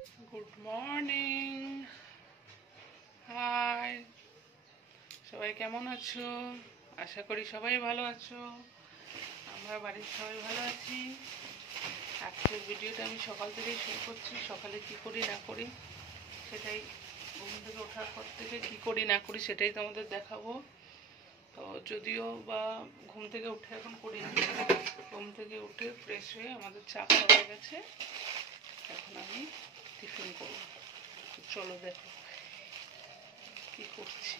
Good morning. High, সবাই কেমন আছো? আশা করি সবাই ভালো আছো। আমরা বাড়ির সবাই ভালো আছি। আজকের ভিডিওটা আমি সকাল থেকেই শুরু করছি। সকালে কি করি না করি সেটাই, ঘুম থেকে ওঠার পর থেকে কি করি না করি সেটাই তোমাদের দেখাবো। তো যদিও বা ঘুম থেকে উঠে এখন করি না, ঘুম থেকে উঠে ফ্রেশ হয়ে আমাদের চা খাওয়া হয়ে গেছে। এখন আমি টিফিন করবো। চলো দেখো কি করছি।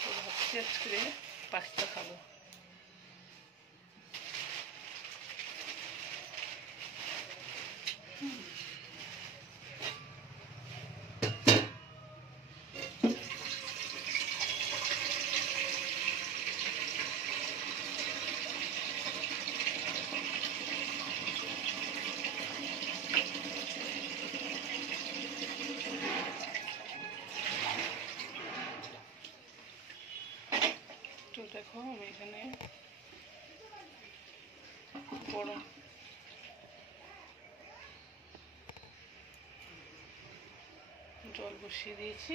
তো ভাবছি আজকে পাস্তা খাবো। তো দেখো আমি এখানে গরম জল বসিয়ে দিয়েছি।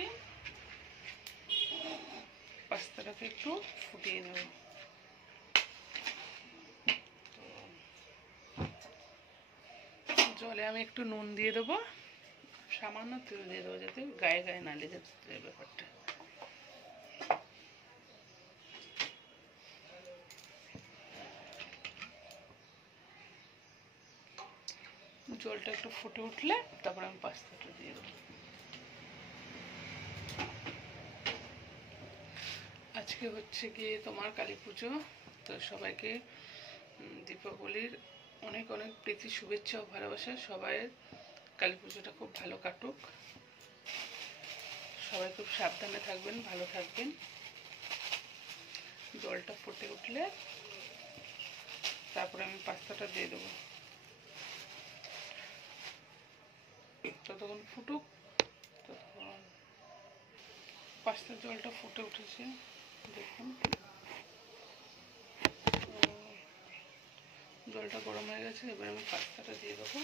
পাস্তাটাকে একটু ফুটিয়ে নেব। জলে আমি একটু নুন দিয়ে দেবো, সামান্য তেল দিয়ে দেবো যাতে গায়ে গায়ে না লেগে যায় ব্যাপারটা। জলটা একটু ফুটে উঠলে তারপর আমি পাস্তাটা দিয়ে দেবো। আজকে হচ্ছে গিয়ে তোমার কালী পুজো। তো সবাইকে দীপাবলির অনেক অনেক প্রীতি, শুভেচ্ছা ও ভালোবাসা। সবাই কালী পুজোটা খুব ভালো কাটুক। সবাই খুব সাবধানে থাকবেন, ভালো থাকবেন। জলটা ফুটে উঠলে তারপরে আমি পাস্তাটা দিয়ে দেবো। ততক্ষণ ফুটুক। ততক্ষণ পাস্তার জলটা ফুটে উঠেছে, দেখুন। জলটা গরম হয়ে গেছে, এবার আমি পাস্তাটা দিয়ে দেবো।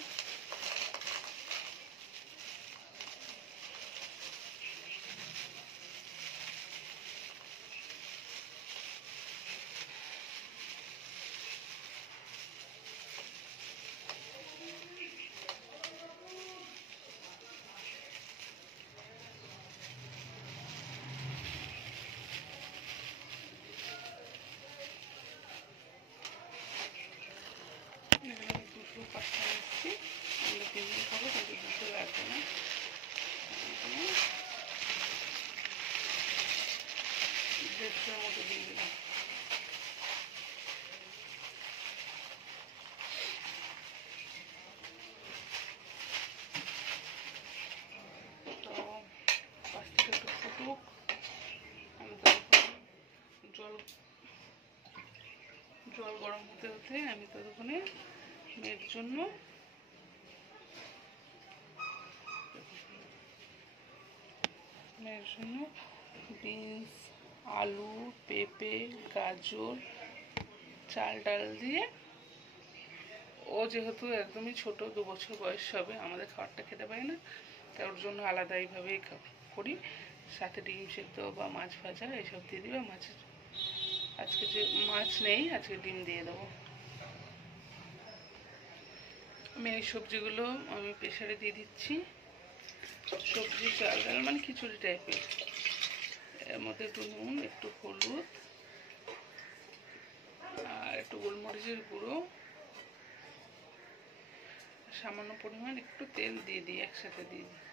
এখানে আমি দুটো পাস্তা নিচ্ছি। আমরা তিনজন খাবো, কিন্তু দুটো লাগবে না। দেড়শোর মতো দিয়ে দিলাম। তো পাস্তাটা একটু ফুটুক। আমি জল জল গরম হতে হতে আমি ততক্ষণে মেয়ের জন্য বিনস, আলু, পেঁপে, গাজর, চাল ডাল দিয়ে, ও যেহেতু একদমই ছোট, 2 বছর বয়স হবে, আমাদের খাবারটা খেতে পারে না, তাই ওর জন্য আলাদা এইভাবেই করি। সাথে ডিম সেদ্ধ বা মাছ ভাজা এসব দিয়ে দিবে। আজকে যে মাছ নেই, আজকে ডিম দিয়ে দেবো। আমি এই সবজিগুলো আমি প্রেসারে দিয়ে দিচ্ছি। সবজি চাল ডাল মানে খিচুড়ি টাইপের। এর মধ্যে একটু নুন, একটু হলুদ আর একটু গোলমরিচের গুঁড়ো, সামান্য পরিমাণ একটু তেল দিয়ে দিই, একসাথে দিয়ে দিই।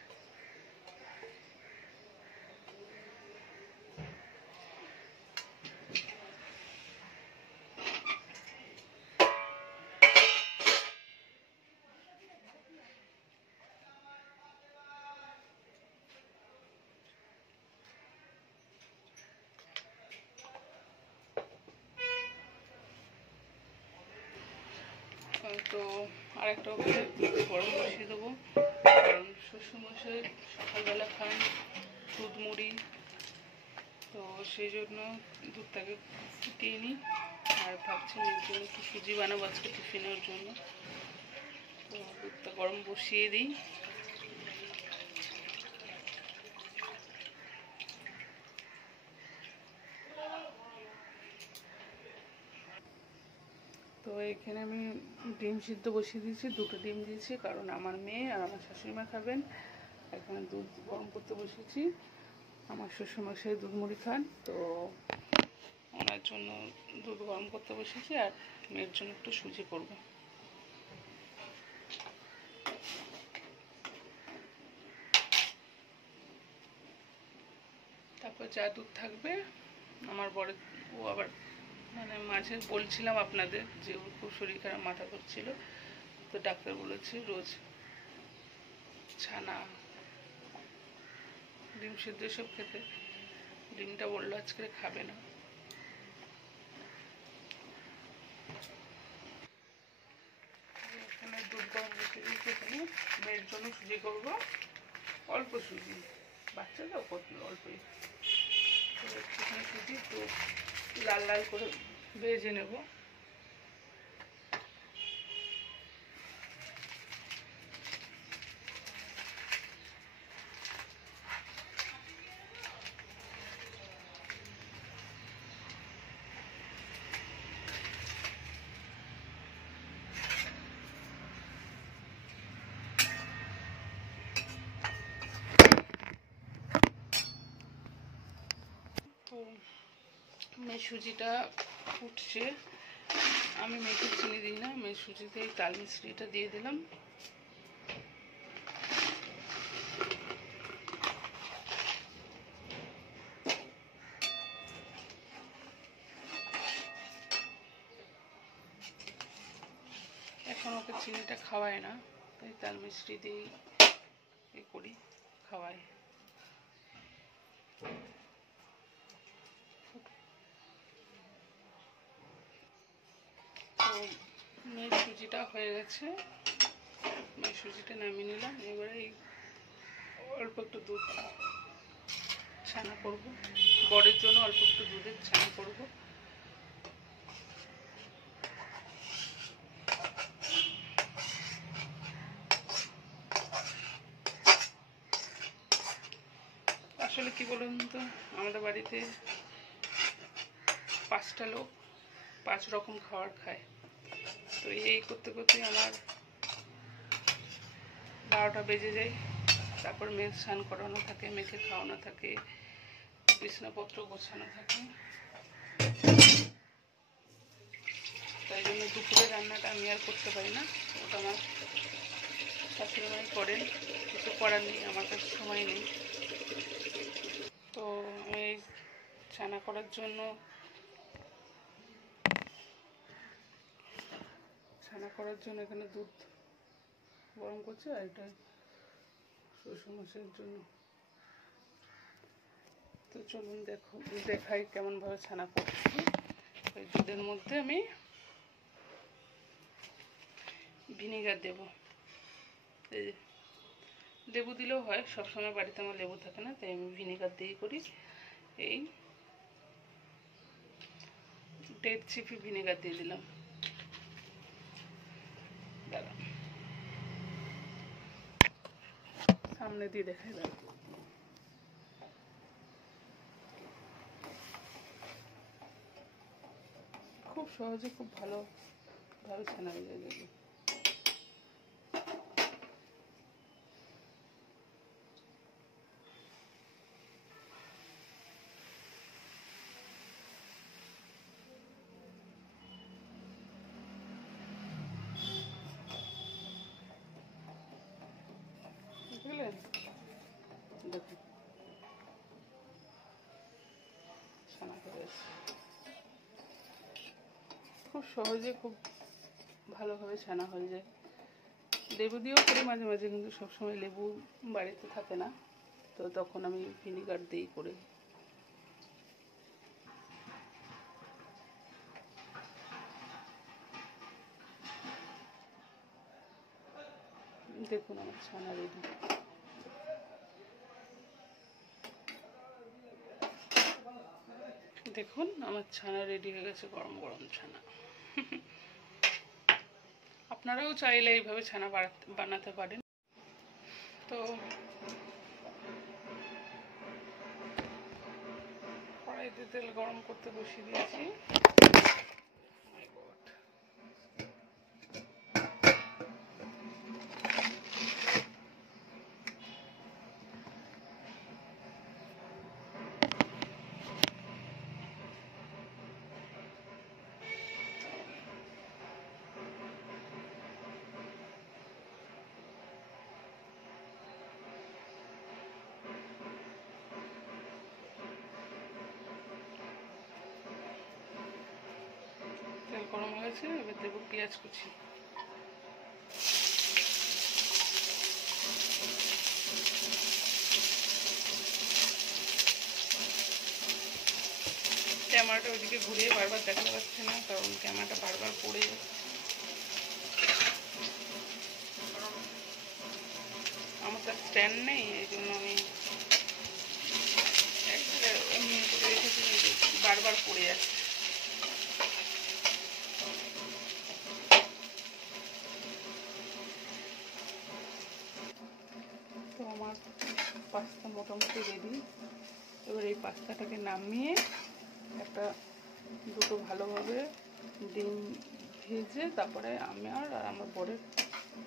তো আরেকটা ওপরে গরম বসিয়ে দেবো, কারণ শ্বশুরমশাই সকালবেলা খান দুধ মুড়ি। তো সেই জন্য দুধটাকে ফুটিয়ে নিই। আর ভাবছি মেয়ের জন্য একটু সুজি বানাবো আজকে টিফিনের জন্য। তো দুধটা গরম বসিয়ে দিই। তো এখানে আমি ডিম সিদ্ধ বসিয়ে দিয়েছি, 2টো ডিম দিয়েছি, কারণ আমার মেয়ে আর আমার শাশুড়িমা খাবেন। এখানে দুধ গরম করতে বসেছি, আমার শ্বশুরমশাই দুধ মুড়ি খান, তো ওনার জন্য দুধ গরম করতে বসেছি, আর মেয়ের জন্য একটু সুজি করব। তারপর যা দুধ থাকবে আমার বড়, ও আবার মানে মাঝে বলছিলাম আপনাদের যে ওর খুব শরীর খারাপ, মাথা ধরছিল, তো ডাক্তার বলেছে রোজ ছানা ডিম সিদ্ধ সব খেতে। ডিমটা বললো আজকে খাবে না। এখানে দুধ গরম বসে দিয়েছি, এখানে মেয়ের জন্য সুজি করবো, অল্প সুজি, বাচ্চা তো কত অল্পই। একটুখানি সুজি একটু লাল লাল করে ভেজে নেব। তো মেয়ে সুজিটা ফুটছে, আমি মেয়েকে চিনি দিই না, মেয়ে সুজিতে এই তাল মিশ্রিটা দিয়ে দিলাম। এখন ওকে চিনিটা খাওয়ায় না, তাই তাল মিশ্রি দিয়েই এ করি, খাওয়াই। তো মেয়ের সুজিটা হয়ে গেছে, মেয়ের সুজিটা নামিয়ে নিলাম। এবারে এই অল্প একটু দুধ ছানা করব, বরের জন্য অল্প একটু দুধের ছানা করব। আসলে কি বলুন তো, আমাদের বাড়িতে 5টা লোক 5 রকম খাবার খায়, তো এই করতে করতে আমার 12টা বেজে যায়। তারপর মেয়ে স্নান করানো থাকে, মেয়েকে খাওয়ানো থাকে, বিছানাপত্র গোছানো থাকে, তাই জন্য দুপুরে রান্নাটা আমি আর করতে পারি না, ওটা আমার শাশুড়িমাই করেন, কিছু করার নেই, আমার কাছে সময় নেই। তো আমি ছানা করার জন্য এখানে দুধ গরম করছি, আর এটা শ্বশুরমশাইয়ের জন্য। তো চলুন দেখাই কেমনভাবে ছানা করছি। ওই দুধের মধ্যে আমি ভিনিগার দেব, লেবু দিলেও হয়, সবসময় বাড়িতে আমার লেবু থাকে না, তাই আমি ভিনিগার দিয়েই করি। এই 1.5 চিপি ভিনিগার দিয়ে দিলাম। দাঁড়ান সামনে দিয়ে দেখাই দাম। খুব সহজে খুব ভালোভাবে ছানা হয়ে যাবে। বুঝলেন, দেখুন ছানা হয়ে গেছে। খুব সহজে খুব ভালোভাবে ছানা হয়ে যায়। লেবু দিয়েও করি মাঝে মাঝে, কিন্তু সবসময় লেবু বাড়িতে থাকে না, তো তখন আমি ভিনিগার দিয়েই করি। দেখুন আমার ছানা রেডি। দেখুন আমার ছানা রেডি হয়ে গেছে, গরম গরম ছানা। আপনারাও চাইলে এইভাবে ছানা বানাতে পারেন। তো কড়াইতে তেল গরম করতে বসিয়ে দিয়েছি। গেছে, এবার দেবো পেঁয়াজ কুচি। ক্যামেরাটা ওইদিকে ঘুরিয়ে বারবার দেখা যাচ্ছে না, কারণ ক্যামেরাটা বারবার পড়ে যাচ্ছে। আমার তো স্ট্যান্ড নেই, এই জন্য আমি এমনি করে রেখেছি, বারবার পড়ে যাচ্ছে। তো আমার পাস্তা মোটামুটি রেডি। এবার এই পাস্তাটাকে নামিয়ে দুটো ভালোভাবে ডিম ভেজে তারপরে আমি আর আমার বরের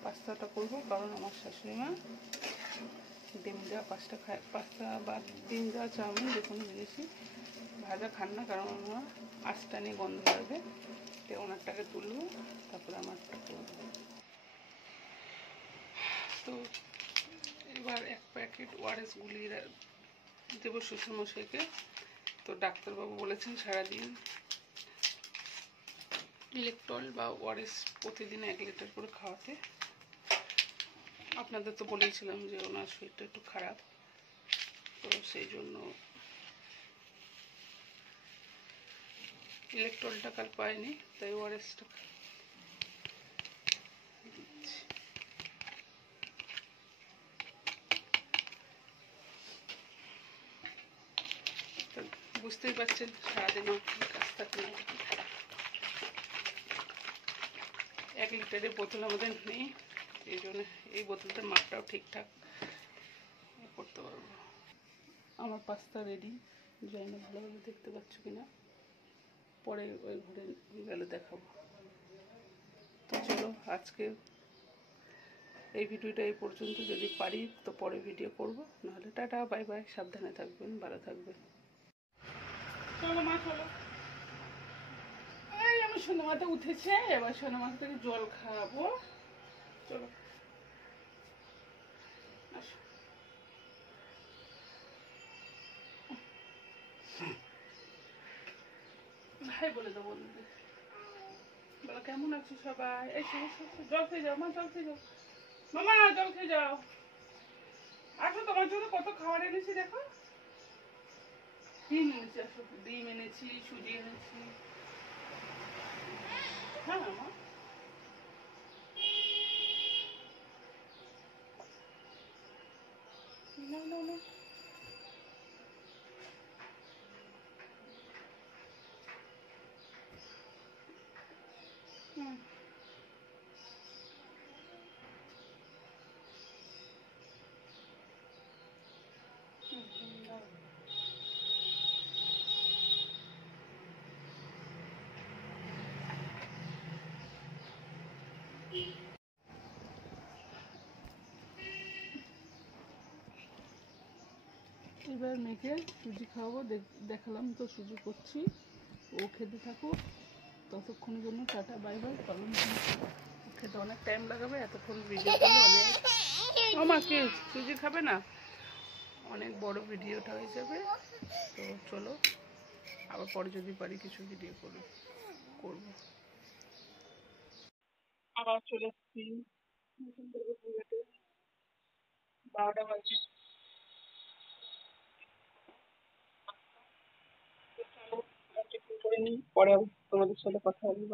পাস্তাটা করব, কারণ আমার শাশুড়ি মা ডিম দেওয়া পাস্তা বা ডিম দেওয়া চাউমিন যে কোনো জিনিসই ভাজা খান না, কারণ আমার আঁচটা নিয়ে গন্ধ লাগবে। তো ওনারটাকে তুলবো, তারপরে আমারটা করবো। তো এবার 1 প্যাকেট ওআরএস গুলিয়ে দেবো শ্বশুরমশাইকে। তো ডাক্তারবাবু বলেছেন সারাদিন ইলেকট্রল বা ওআরএস প্রতিদিন 1 লিটার করে খাওয়াতে। আপনাদের তো বলেইছিলাম যে ওনার শরীরটা একটু খারাপ, তো সেই জন্য ইলেকট্রলটা কাল পাইনি, তাই ওআরএসটা দিচ্ছি। তো বুঝতেই পারছেন সারাদিনও কাজ থাকে না। 1 লিটারের বোতল আমাদের নেই, এই জন্য এই বোতলটার মাপটাও ঠিকঠাক করতে পারবো। আমার পাস্তা রেডি, জানি না ভালোভাবে দেখতে পাচ্ছ কিনা, পরে ওই ঘরে গেলে দেখাবো। তো চলো আজকে এই ভিডিওটা এই পর্যন্ত, যদি পারি তো পরে ভিডিও করব, নাহলে টাটা বাই বাই, সাবধানে থাকবেন, ভালো থাকবেন। চলো মা চলো, এই আমার সোনা মাটা উঠেছে, এবার সোনা মাটাকে জল খাওয়াবো। চলো আসো। ভাই বলে দেবো বন্ধুদের, বলো কেমন আছো সবাই। এই জল খেয়ে যাও মা, জল খেয়ে যাও মামা, জল খেয়ে যাও। আসো তোমার জন্য কত খাবার এনেছি দেখো। ডিম এনেছি, আসো ডিম এনেছি, সুজি এনেছি। হ্যাঁ মা, না না না, হুম দাও। এবার মেখে সুজি খাওয়াবো, দেখালাম তো সুজি করছি, ও খেতে থাকুক ততক্ষণের জন্য টাটা বাই বাই, কারণ খেতে অনেক টাইম লাগাবে, এতক্ষণ ভিডিও করলে অনেক। ও মা কি সুজি খাবে না, অনেক বড় ভিডিওটা হয়ে যাবে। তো চলো আবার পরে যদি পারি কিছু ভিডিও করবো। আবার চলে এসছি নতুন করে ঘুরেতে, 12টা বাজে। চলো টিফিন করে নিই, পরে তোমাদের সাথে কথা হবে।